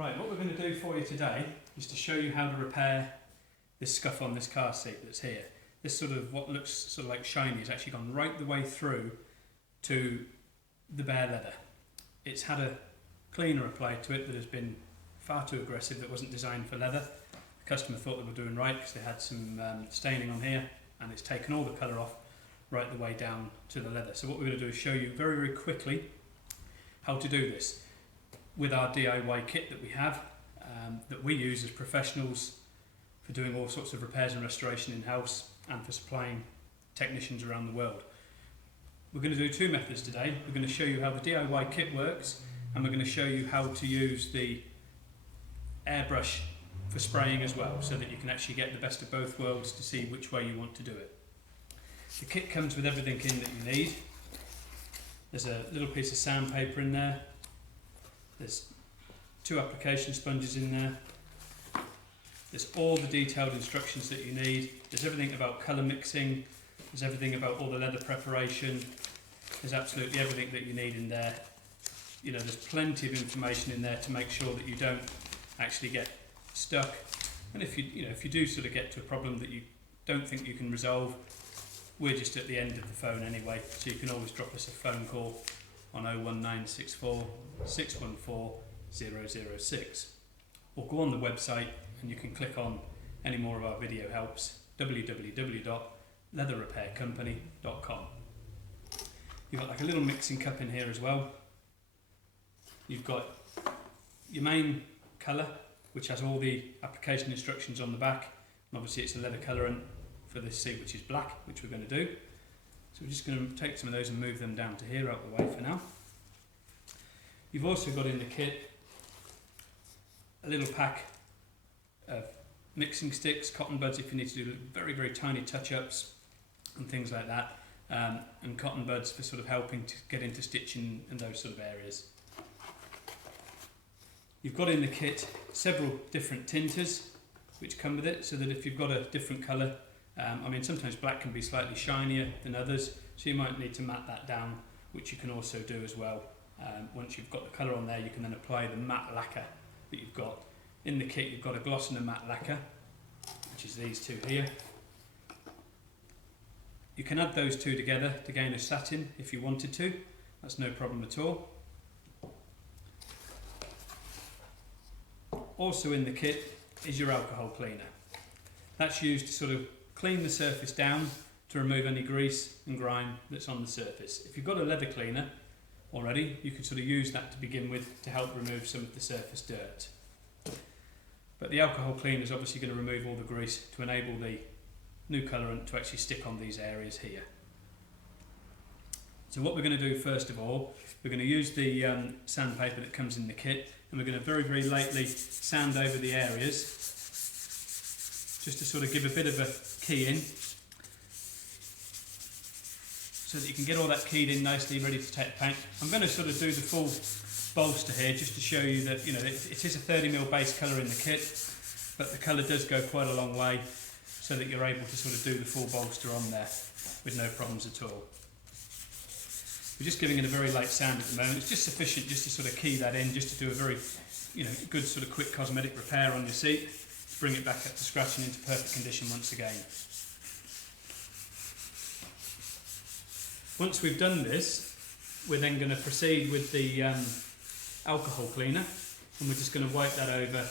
Right, what we're going to do for you today is to show you how to repair this scuff on this car seat that's here. This sort of what looks sort of like shiny has actually gone right the way through to the bare leather. It's had a cleaner applied to it that has been far too aggressive, that wasn't designed for leather. The customer thought they were doing right because they had some staining on here, and it's taken all the colour off right the way down to the leather. So what we're going to do is show you very, very quickly how to do this with our DIY kit that we have, that we use as professionals for doing all sorts of repairs and restoration in-house and for supplying technicians around the world. We're going to do two methods today. We're going to show you how the DIY kit works, and we're going to show you how to use the airbrush for spraying as well, so that you can actually get the best of both worlds to see which way you want to do it. The kit comes with everything in that you need. There's a little piece of sandpaper in there. There's 2 application sponges in there. There's all the detailed instructions that you need. There's everything about colour mixing. There's everything about all the leather preparation. There's absolutely everything that you need in there. You know, there's plenty of information in there to make sure that you don't actually get stuck. And if you do sort of get to a problem that you don't think you can resolve, we're just at the end of the phone anyway, so you can always drop us a phone call on 01964 614 006, or go on the website and you can click on any more of our video helps, www.leatherrepaircompany.com. You've got like a little mixing cup in here as well. You've got your main colour, which has all the application instructions on the back, and obviously it's a leather colourant for this seat, which is black, which we're going to do. So we're just going to take some of those and move them down to here out the way for now. You've also got in the kit a little pack of mixing sticks, cotton buds if you need to do very, very tiny touch-ups and things like that, and cotton buds for sort of helping to get into stitching and those sort of areas. You've got in the kit several different tinters which come with it, so that if you've got a different colour, sometimes black can be slightly shinier than others, so you might need to matte that down, which you can also do as well. Once you've got the colour on there, you can then apply the matte lacquer that you've got. In the kit you've got a gloss and a matte lacquer, which is these two here. You can add those two together to gain a satin if you wanted to, that's no problem at all. Also in the kit is your alcohol cleaner. That's used to sort of clean the surface down to remove any grease and grime that's on the surface. If you've got a leather cleaner already, you could sort of use that to begin with to help remove some of the surface dirt. But the alcohol cleaner is obviously going to remove all the grease to enable the new colourant to actually stick on these areas here. So what we're going to do first of all, we're going to use the sandpaper that comes in the kit, and we're going to very, very lightly sand over the areas just to sort of give a bit of a key in, so that you can get all that keyed in nicely, ready to take paint. I'm going to sort of do the full bolster here just to show you that, you know, it is a 30mm base colour in the kit, but the colour does go quite a long way, so that you're able to sort of do the full bolster on there with no problems at all. We're just giving it a very light sand at the moment. It's just sufficient just to sort of key that in, just to do a very, good sort of quick cosmetic repair on your seat, to bring it back up to scratch and into perfect condition once again. Once we've done this, we're then going to proceed with the alcohol cleaner, and we're just going to wipe that over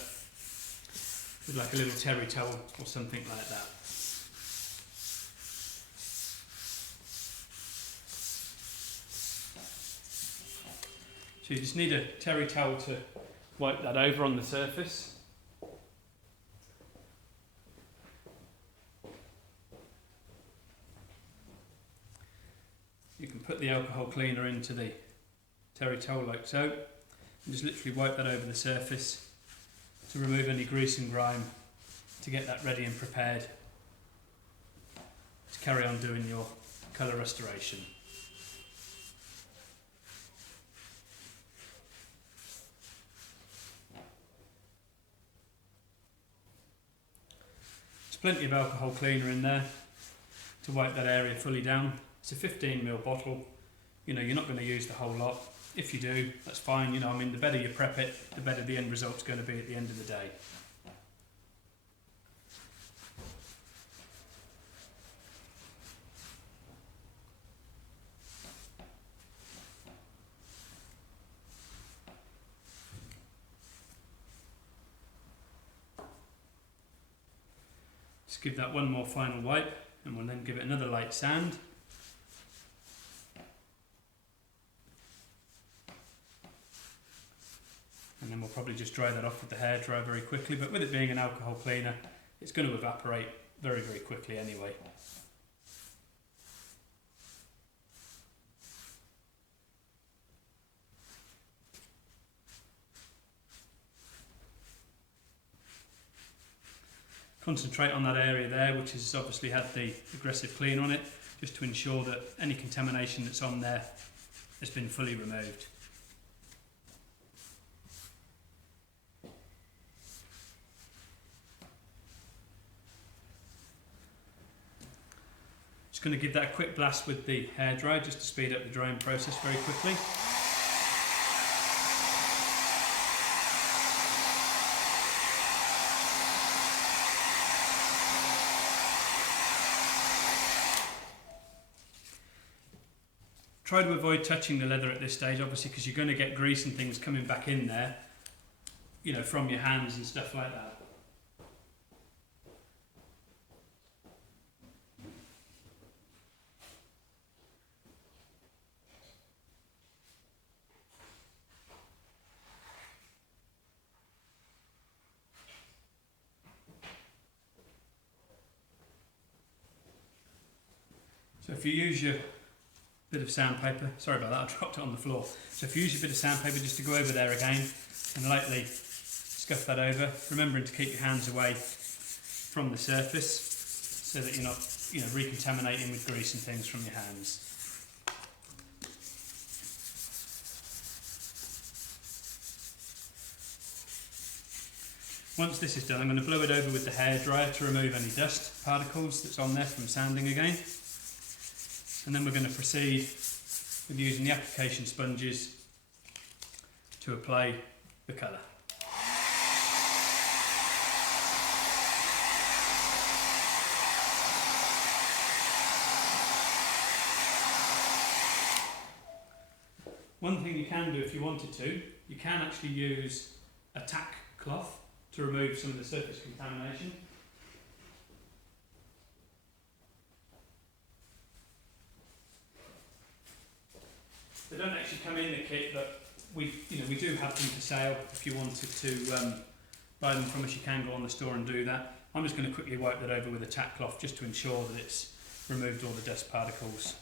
with like a little terry towel or something like that. So you just need a terry towel to wipe that over on the surface. You can put the alcohol cleaner into the terry towel like so, and just literally wipe that over the surface to remove any grease and grime, to get that ready and prepared to carry on doing your colour restoration. There's plenty of alcohol cleaner in there to wipe that area fully down. It's a 15ml bottle. You're not going to use the whole lot. if you do, that's fine. You know, I mean, the better you prep it, the better the end result's going to be at the end of the day. Just give that one more final wipe, and we'll then give it another light sand. And then we'll probably just dry that off with the hairdryer very quickly, but with it being an alcohol cleaner, it's going to evaporate very, very quickly anyway. Concentrate on that area there, which has obviously had the aggressive clean on it, just to ensure that any contamination that's on there has been fully removed. Just going to give that a quick blast with the hairdryer just to speed up the drying process very quickly. Try to avoid touching the leather at this stage, obviously, because you're going to get grease and things coming back in there, you know, from your hands and stuff like that. So if you use your bit of sandpaper, sorry about that, I dropped it on the floor. So if you use your bit of sandpaper just to go over there again and lightly scuff that over, remembering to keep your hands away from the surface so that you're not, you know, recontaminating with grease and things from your hands. Once this is done, I'm going to blow it over with the hairdryer to remove any dust particles that's on there from sanding again. And then we're going to proceed with using the application sponges to apply the colour. One thing you can do if you wanted to, you can actually use a tack cloth to remove some of the surface contamination. They don't actually come in the kit, but we do have them for sale. If you wanted to buy them from us, you can go on the store and do that. I'm just going to quickly wipe that over with a tack cloth just to ensure that it's removed all the dust particles.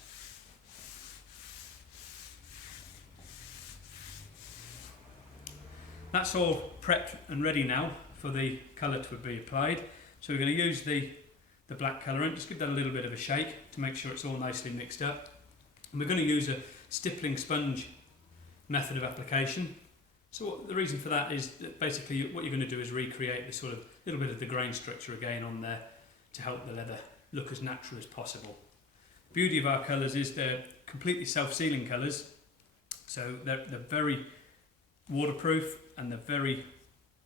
That's all prepped and ready now for the colour to be applied. So we're going to use the black colourant, just give that a little bit of a shake to make sure it's all nicely mixed up. And we're going to use a stippling sponge method of application. So the reason for that is that basically what you're going to do is recreate the sort of little bit of the grain structure again on there to help the leather look as natural as possible. The beauty of our colours is they're completely self-sealing colours, so they're very waterproof and they're very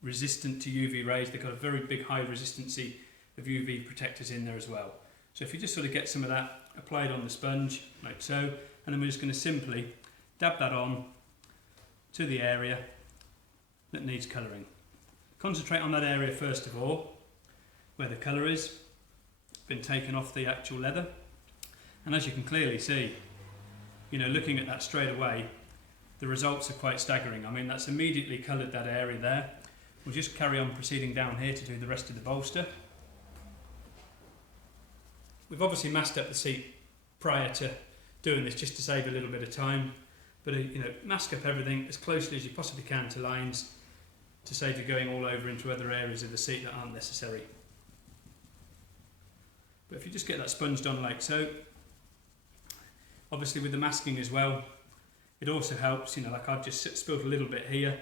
resistant to UV rays. They've got a very big high resistancy of UV protectors in there as well. So if you just sort of get some of that applied on the sponge like so, and then we're just going to simply dab that on to the area that needs colouring. Concentrate on that area first of all, where the colour is been taken off the actual leather. And as you can clearly see, you know, looking at that straight away, the results are quite staggering. I mean, that's immediately coloured that area there. We'll just carry on proceeding down here to do the rest of the bolster. We've obviously masked up the seat prior to doing this just to save a little bit of time, but you know, mask up everything as closely as you possibly can to lines to save you going all over into other areas of the seat that aren't necessary. But if you just get that sponged on like so, obviously with the masking as well, it also helps, you know, like I've just spilled a little bit here,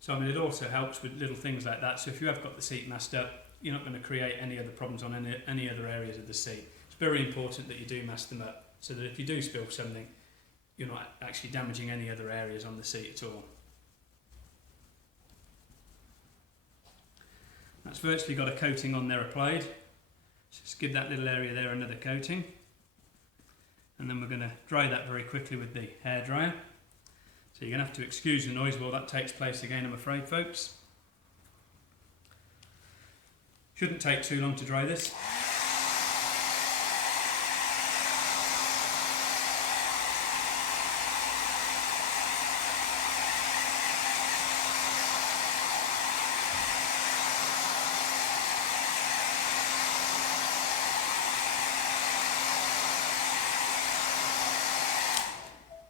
so I mean it also helps with little things like that. So if you have got the seat masked up, you're not going to create any other problems on any other areas of the seat. It's very important that you do mask them up, so that if you do spill something, you're not actually damaging any other areas on the seat at all. That's virtually got a coating on there applied. Just give that little area there another coating. And then we're going to dry that very quickly with the hairdryer. So you're going to have to excuse the noise while that takes place again, I'm afraid, folks. Shouldn't take too long to dry this.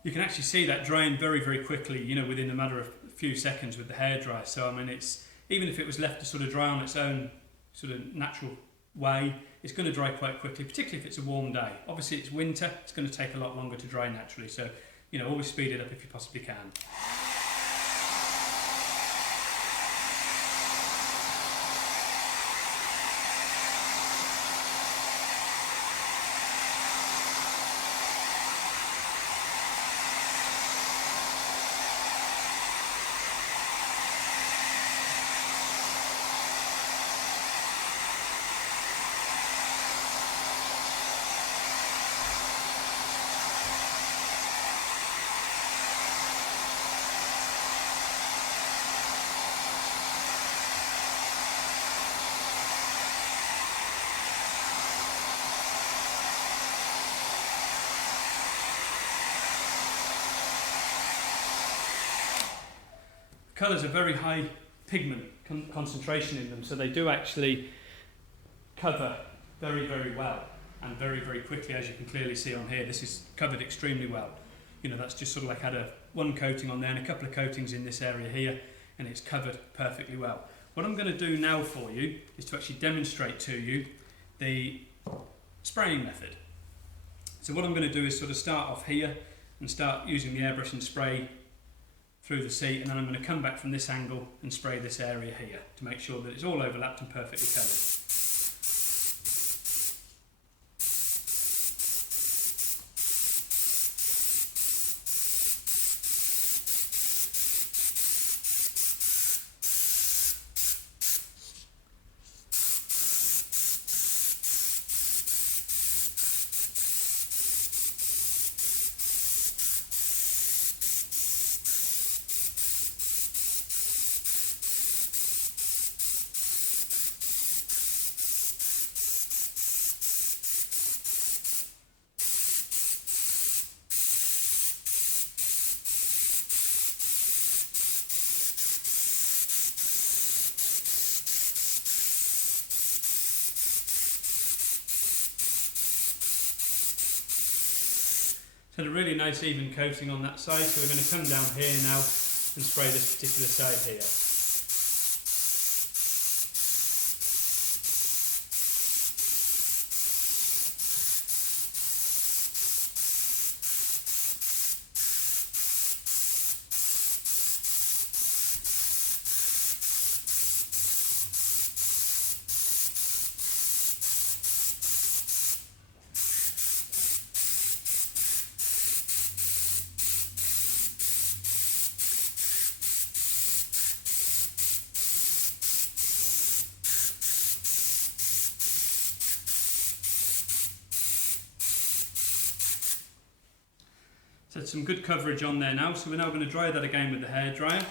You can actually see that drying very, very quickly, you know, within a matter of a few seconds with the hairdryer. So, I mean, it's, even if it was left to sort of dry on its own sort of natural way, it's going to dry quite quickly, particularly if it's a warm day. Obviously, it's winter, it's going to take a lot longer to dry naturally. So, you know, always speed it up if you possibly can. Colours are very high pigment concentration in them, so they do actually cover very, very well and very, very quickly, as you can clearly see on here. This is covered extremely well. You know, that's just sort of like had one coating on there and a couple of coatings in this area here, and it's covered perfectly well. What I'm going to do now for you is to actually demonstrate to you the spraying method. So what I'm going to do is sort of start off here and start using the airbrush and spray through the seat, and then I'm going to come back from this angle and spray this area here to make sure that it's all overlapped and perfectly coloured. Had a really nice even coating on that side, so we're going to come down here now and spray this particular side here. So it's some good coverage on there now, so we're now going to dry that again with the hairdryer.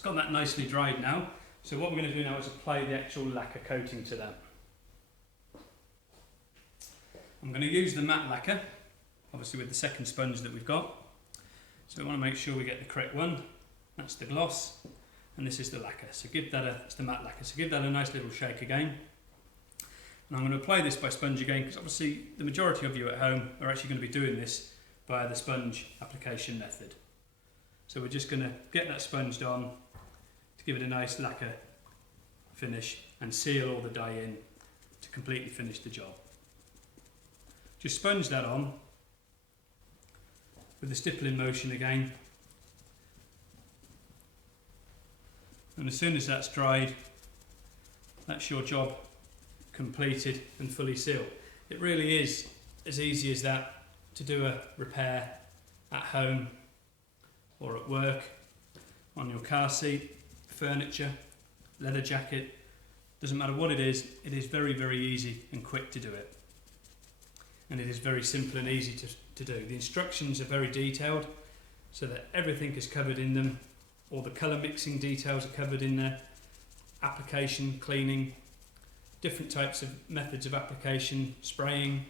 It's got that nicely dried now. So what we're going to do now is apply the actual lacquer coating to that. I'm going to use the matte lacquer, obviously with the second sponge that we've got. So we want to make sure we get the correct one. That's the gloss, and this is the lacquer. So give that it's the matte lacquer. So give that a nice little shake again. And I'm going to apply this by sponge again, because obviously the majority of you at home are actually going to be doing this via the sponge application method. So we're just going to get that sponged on to give it a nice lacquer finish and seal all the dye in to completely finish the job. Just sponge that on with the stippling motion again, and as soon as that's dried, that's your job completed and fully sealed. It really is as easy as that to do a repair at home or at work, on your car seat, furniture, leather jacket, doesn't matter what it is very, very easy and quick to do it. And it is very simple and easy to do. The instructions are very detailed, so that everything is covered in them. All the colour mixing details are covered in there. Application, cleaning, different types of methods of application, spraying,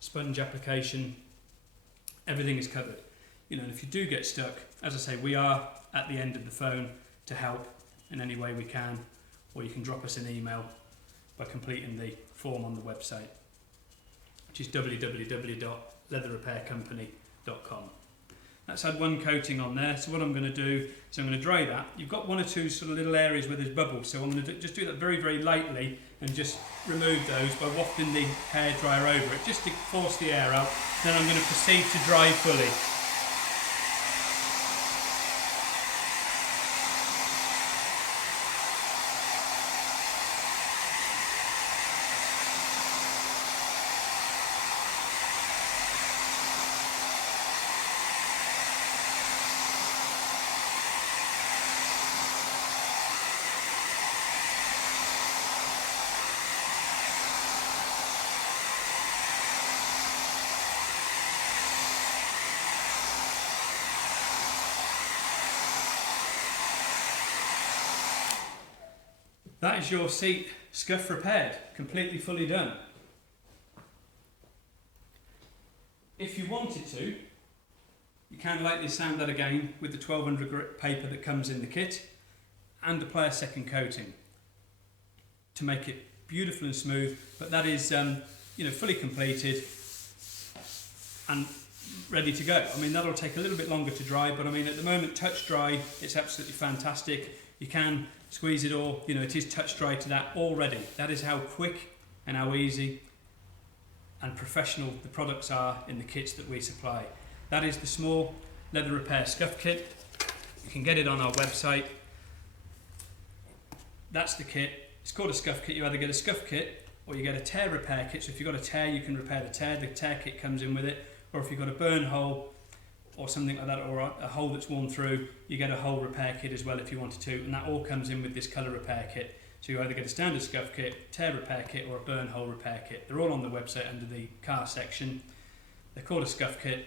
sponge application, everything is covered. You know, and if you do get stuck, as I say, we are at the end of the phone to help in any way we can, or you can drop us an email by completing the form on the website, which is www.leatherrepaircompany.com. That's had one coating on there, so what I'm going to do is I'm going to dry that. You've got one or two sort of little areas where there's bubbles, so I'm going to just do that very, very lightly and just remove those by wafting the hairdryer over it, just to force the air out. Then I'm going to proceed to dry fully. That is your seat scuff repaired, completely fully done. If you wanted to, you can lightly sand that again with the 1200 grit paper that comes in the kit and apply a second coating to make it beautiful and smooth, but that is fully completed and ready to go. I mean, that'll take a little bit longer to dry, but I mean, at the moment, touch dry, it's absolutely fantastic. You can squeeze it all, it is touch dry to that already. That is how quick and how easy and professional the products are in the kits that we supply. That is the small leather repair scuff kit. You can get it on our website. That's the kit. It's called a scuff kit. You either get a scuff kit or you get a tear repair kit. So if you've got a tear, you can repair the tear. The tear kit comes in with it. Or if you've got a burn hole or something like that, or a hole that's worn through, you get a hole repair kit as well if you wanted to, and that all comes in with this colour repair kit. So you either get a standard scuff kit, tear repair kit, or a burn hole repair kit. They're all on the website under the car section. They're called a scuff kit.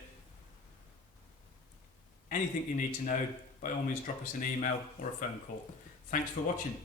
Anything you need to know, by all means drop us an email or a phone call. Thanks for watching.